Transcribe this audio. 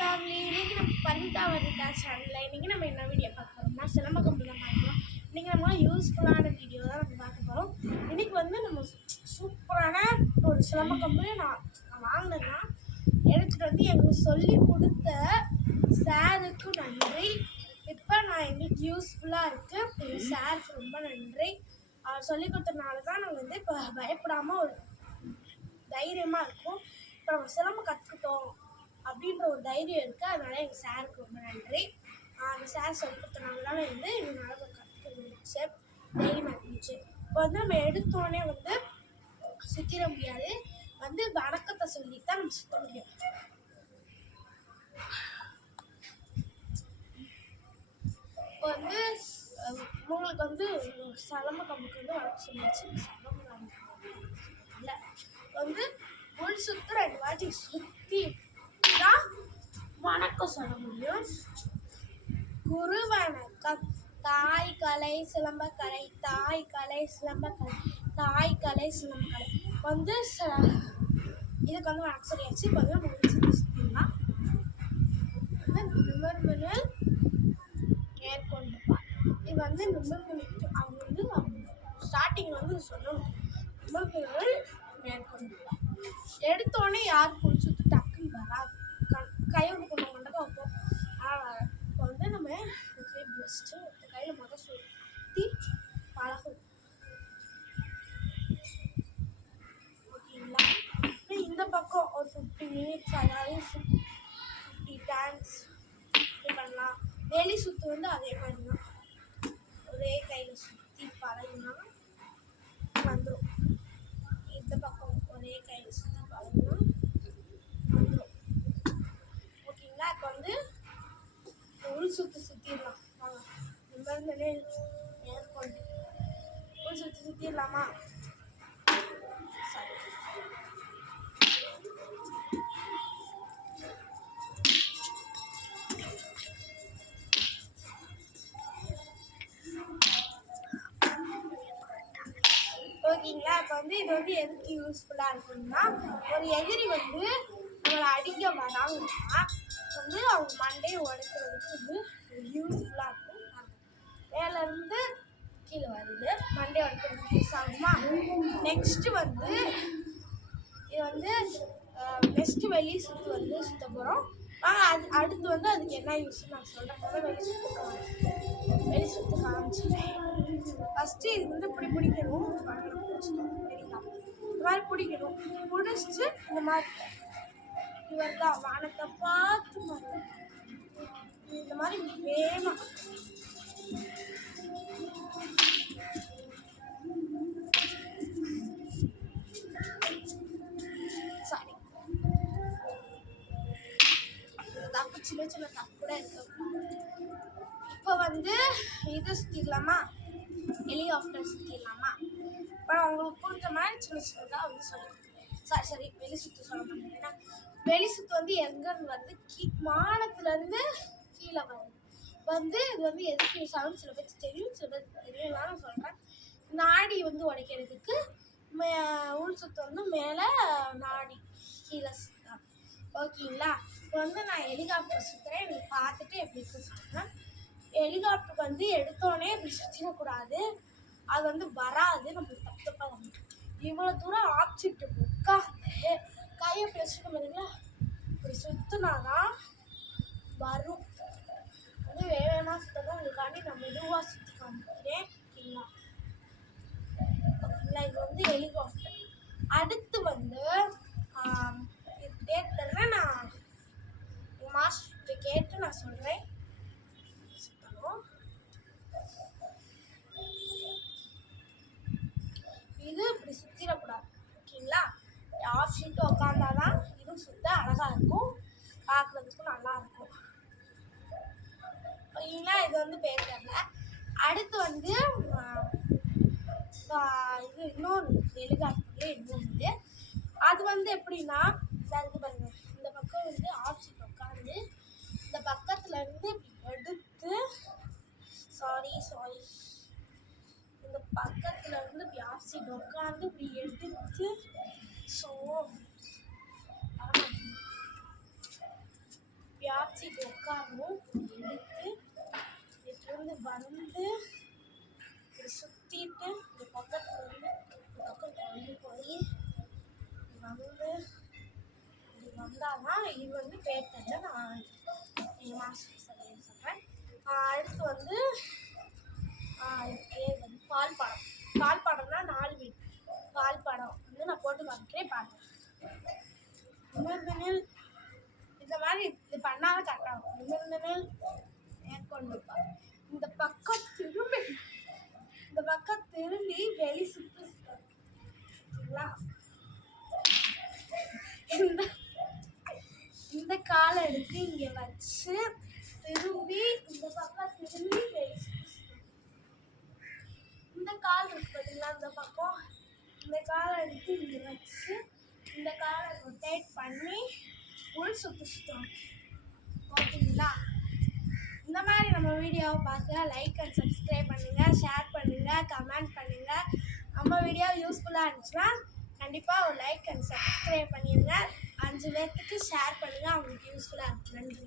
Family. இன்றைக்கி நம்ம பரிதா வரிதா சேனலில் இன்றைக்கி நம்ம என்ன வீடியோ பார்க்க போகிறோம்னா சிலம்ப கம்பு தான் பார்க்கலாம். இன்றைக்கி நம்ம யூஸ்ஃபுல்லான வீடியோ தான் நம்ம பார்க்க போகிறோம். இன்றைக்கி நம்ம சூப்பரான ஒரு சிலம்ப கம்பு நான் வாங்கினேன்னா எடுத்துகிட்டு எங்களுக்கு சொல்லி கொடுத்த சாருக்கு நன்றி. இப்போ நான் எங்களுக்கு யூஸ்ஃபுல்லாக இருக்குது. எங்கள் சாருக்கு ரொம்ப நன்றி. அவர் சொல்லி கொடுத்தனால தான் நாங்கள் இப்போ பயப்படாமல் ஒரு தைரியமாக இருக்கும். இப்போ நம்ம சிலம்பம் கற்றுக்கிட்டோம் அப்படின்ற ஒரு தைரியம் இருக்குது. அதனால எங்கள் சாருக்கு ரொம்ப நன்றி. அந்த சார் சொல்லி கொடுத்தனால தான் எங்களால் கற்றுக்க முடிஞ்சிச்சு, தைரியமாக இருந்துச்சு. இப்போ நம்ம எடுத்தோடனே சுற்றிட முடியாது. வணக்கத்தை சொல்லிட்டு தான் நம்ம சுற்ற முடியும். இப்போ உங்களுக்கு சிலம்ப கம்புக்கு வணக்கம் சொல்லிச்சு. இல்லை முள் சுற்று 2 வாட்டி சுற்றி தான் வணக்கம் சொல்ல முடியும். குரு வணக்கம். தாய் கலை சிலம்பக்கலை, தாய் கலை சிலம்பக்கலை, தாய் கலை சிலம்பக்கலை இதுக்கு வணக்கம் சொல்லியாச்சு. இப்போ முள் சுற்றி சுற்றிடலாம். நிமிர்ந்து மேற்கொண்டு இது நிமிர்ந்து நிற்கும். அவங்க ஸ்டார்டிங்கில் சொல்லணும். நிமிர்ந்து மேற்கொண்டு எடுத்தோடனே யார் குள் சுற்றி டக்குன்னு வராது. கையை கொண்டு கொண்டக்க வைப்போம். ஆனால் இப்போ நம்ம கை பிடிச்சிட்டு கையில் மொதல் சுற்றி பழகும். ஓகேங்களா? இந்த பக்கம் ஒரு 50 மினிட்ஸ், அதாவது 50 டைம்ஸ் இப்படி பண்ணலாம். வெளி சுற்று அதே மாதிரி தான். ஒரே கையில் சுற்றி பழகினா வந்துடும். இந்த பக்கம் ஒரே கையில் சுற்றி பழகினா வந்துடும். ஓகேங்களா? இப்போ உள் சுற்றி சுற்றிடலாம். நிமிர்ந்து மேற்கொண்டு உள் சுற்றி சுற்றிடலாமா? சரி. ஓகேங்களா? இப்போ இது எதுக்கு யூஸ்ஃபுல்லாக இருக்குன்னா, ஒரு எதிரி நம்மளை அடிக்க வராங்கன்னா அவங்க மண்டையை உடைக்கிறதுக்கு யூஸ்ஃபுல்லாக இருக்கும். மேலேருந்து கீழே வருது, மண்டையை உடைக்கிறதுக்கு யூஸ் ஆகுமா? நெக்ஸ்ட்டு இது நெக்ஸ்ட்டு வெளி சுற்று சுற்ற போகிறோம். அடுத்து அதுக்கு என்ன யூஸ்ன்னு நான் சொல்கிறேன். வெளி சுற்று காமிச்சிட்டேன். ஃபஸ்ட்டு இது இப்படி பிடிக்கணும். சரிங்களா? இந்த மாதிரி பிடிக்கணும். பிடிச்சிட்டு இந்த மாதிரி இவர் தான் வானத்தை பார்த்து இந்த மாதிரி வேகமாக சாரி தப்பு, சின்ன சின்ன தப்பு கூட இருக்கு. இப்போ இது சுற்றிடலாமா? ஹெலிகாப்டர் சுற்றிடலாமா? இப்போ உங்களுக்கு புரிஞ்ச மாதிரி சின்ன சின்னதாக சொல்லுங்கள். சரி வெளி சுற்று சொல்ல மாட்டேன். ஏன்னா வெளி சுற்று எங்கேருந்து வருது? வானத்துலேருந்து கீழே வருது. இது எதுக்கு யூஸ் ஆகும்னு சில பேருக்கு தெரியும், சில பேருக்கு தெரியலாம். நான் சொல்கிறேன். நாடி உடைக்கிறதுக்கு உள் சுற்று மேலே, நாடி கீழே சுற்றுறேன். ஓகேங்களா? இப்போ நான் ஹெலிகாப்டர் சுற்றுறேன். நீங்கள் பார்த்துட்டு எப்படி இருக்கு சொல்கிறேன். ஹெலிகாப்டருக்கு எடுத்தோடனே இப்படி சுற்றிடக்கூடாது. அது வராது. நம்மளுக்கு தப்பு தப்பாக வந்துடும். இவ்வளோ தூரம் ஆப்ஜெக்ட் உட்காந்து கையை பேசிட்டு பார்த்தீங்களா? இப்படி சுற்றினாதான் வரும். வேகமாக சுற்றதான் உங்களுக்காண்டி நான் மெதுவாக சுற்றி காமிக்கிறேன். ஓகேங்களா? இது ஹெலிகாப்டர். அடுத்து இது பேர் தெரியல. நான் எங்கள் மாஸ்டர்கிட்ட கேட்டு நான் சொல்கிறேன். இது இப்படி சுற்றிடக்கூடாது. ஓகேங்களா? ஆஃப் ஷீட்டு உட்காந்தாதான் இது சுத்த அழகாக இருக்கும், பார்க்குறதுக்கும் நல்லா இருக்கும். ஓகேங்களா? இது பேர் தெரியல. அடுத்து இது இன்னொன்று ஹெலிகாப்டர்லேயே இன்னொன்று. அது எப்படின்னா, இது பாருங்க. இந்த பக்கம் ஆஃப் ஷீட் உட்காந்து இந்த பக்கத்துலேருந்து இப்படி எடுத்து இந்த பக்கத்துலேருந்து இப்படி ஆஃப் ஷீட் உட்காந்து இப்படி எடுத்து எடுத்து இருந்து வந்து சுற்றிட்டு இந்த பக்கத்தில் வந்து இந்த பக்கம் கொண்டு போய் வந்து இது வந்தால் தான் இது வந்து பேட்டர்ல நான் எங்கள் மாஸ்டர் சொல்கிறேன். அடுத்து வந்து பேர் வந்து பால் பாடம்னா 4 வீடு பால் பாடம் வந்து நான் போட்டு காமிக்கிறேன் பாருங்க. நிமிர்ந்தனில் இந்த மாதிரி இது பண்ணாலும் கரெக்டாகும். நிமிர்ந்தனில் மேற்கொண்டு இந்த பக்கம் திரும்பி வெளி சுற்றுங்களா. இந்த காலை எடுத்து இங்கே வச்சு திரும்பி இந்த பக்கம் திரும்பி வெளி இந்த கால் இருக்கு பார்த்தீங்களா, இந்த பக்கம் இந்த காலை எடுத்து இங்கே வச்சு இந்த காலை ரொட்டேட் பண்ணி உள் சுற்றுவோம். ஓகேங்களா? இந்த மாதிரி நம்ம வீடியோவை பார்க்க லைக் அண்ட் சப்ஸ்கிரைப் பண்ணுங்கள், ஷேர் பண்ணுங்கள், கமெண்ட் பண்ணுங்கள். நம்ம வீடியோ யூஸ்ஃபுல்லாக இருந்துச்சுன்னா கண்டிப்பாக ஒரு லைக் அண்ட் சப்ஸ்கிரைப் பண்ணிடுங்க. 5 பேர்த்துக்கு ஷேர் பண்ணுங்கள், அவங்களுக்கு யூஸ்ஃபுல்லாக இருக்கும். நன்றி.